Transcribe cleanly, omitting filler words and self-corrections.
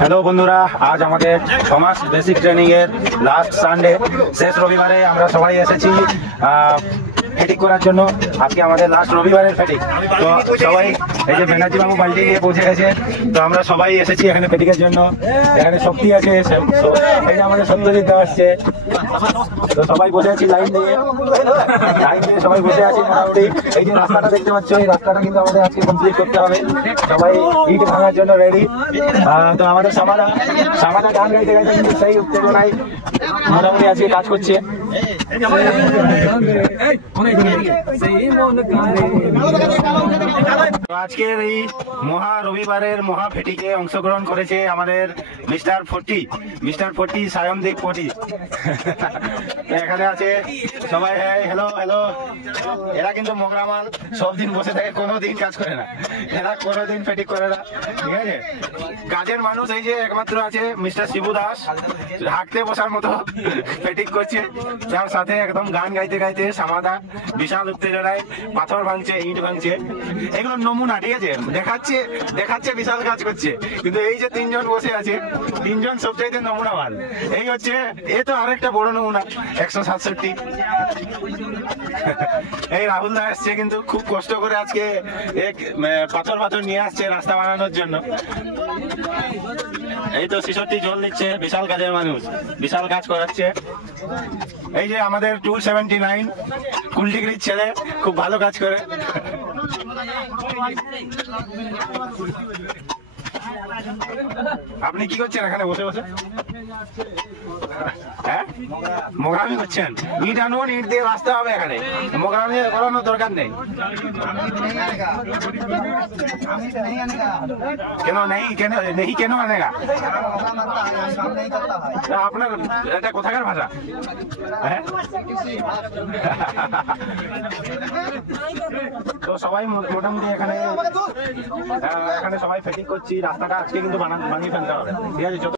Hello বন্ধুরা, আজ আমাদের 6 মাস বেসিক ট্রেনিং এর লাস্ট সানডে, শেষ রবিবারে আমরা সবাই এসেছি ফেটিক করার জন্য। আজকে আমাদের লাস্ট রবিবারের ফেটিক। তো সবাই এই যে ব্যানার্জি বাবু বালতি নিয়ে পৌঁছে গেছে, তো আমরা সবাই এসেছি এখানে ফেটিকের জন্য। এখানে শক্তি আছে, এই যে আমাদের সত্যজিৎ দা আসছে। তো সবাই বসে আছি লাইন দিয়ে সবাই বসে আছি মোটামুটি। এই যে রাস্তাটা দেখতে পাচ্ছ, এই রাস্তাটা কিন্তু আমাদের আজকে কমপ্লিট করতে হবে। সবাই ইট ভাঙার জন্য রেডি। তো আমাদের সামাদা গান গাইতে গাইতে কিন্তু সেই উত্তেজনায় মোটামুটি আজকে কাজ করছে। আজকের এই মহা রবিবারের মহা ফেটিকে অংশগ্রহণ করেছে আমাদের মিস্টার 40 সায়নদীপ 40। এখানে আছে সবাই। Hello hello. এরা কিন্তু মোগরামাল, সব দিন বসে থাকে, কোনোদিন কাজ করে না এরা, কোনোদিন ফেটিক করে না, ঠিক আছে। কাজের মানুষ এই যে একমাত্র আছে মিস্টার শিবু দাস, হাঁকতে বসার মতো ফেটিক করছে। তার সাথে একদম গান গাইতে গাইতে সামাদা বিশাল উত্তেজনায় পাথর ভাঙছে, ইট ভাঙছে। এগুলো নমুনা, ঠিক আছে, দেখাচ্ছে বিশাল কাজ করছে, কিন্তু এই যে তিনজন বসে আছে, তিনজন সবচাইতে নমুনা মাল। এই হচ্ছে, এ তো আরেকটা বড় নমুনা, 167। এই রাহুল দা আসছে, কিন্তু খুব কষ্ট করে আজকে পাথর নিয়ে আসছে রাস্তা বানানোর জন্য। এই তো 66 জল দিচ্ছে, বিশাল কাজের মানুষ, বিশাল কাজ করাচ্ছে। এই যে আমাদের 279 কুলটিগিরির ছেলে, খুব ভালো কাজ করে। আপনি কি করছেন এখানে বসে বসে? হ্যাঁ, মোগরামি করছেন? ইট আনুন, ইট দিয়ে রাস্তা হবে এখানে, মোগরামি করানোর দরকার নেই। কেন আনেগা? আপনার এটা কোথাকার ভাষা? হ্যাঁ, তো সবাই মোটামুটি এখানে সবাই ফেটিং করছি। রাস্তাটা আজকে কিন্তু বানিয়ে ফেলতে হবে, ঠিক আছে।